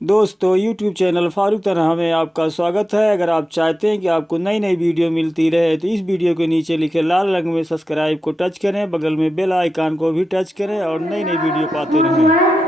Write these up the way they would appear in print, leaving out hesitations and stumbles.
दोस्तों YouTube channel Farooq तन्हा में आपका स्वागत है। अगर आप चाहते हैं कि आपको नई नई वीडियो मिलती रहे तो इस वीडियो के नीचे लिखे लाल रंग में सब्सक्राइब को टच करें, बगल में बेल आइकन को भी टच करें और नई नई वीडियो पाते रहें।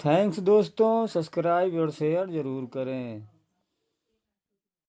थैंक्स दोस्तों, सब्सक्राइब और शेयर ज़रूर करें।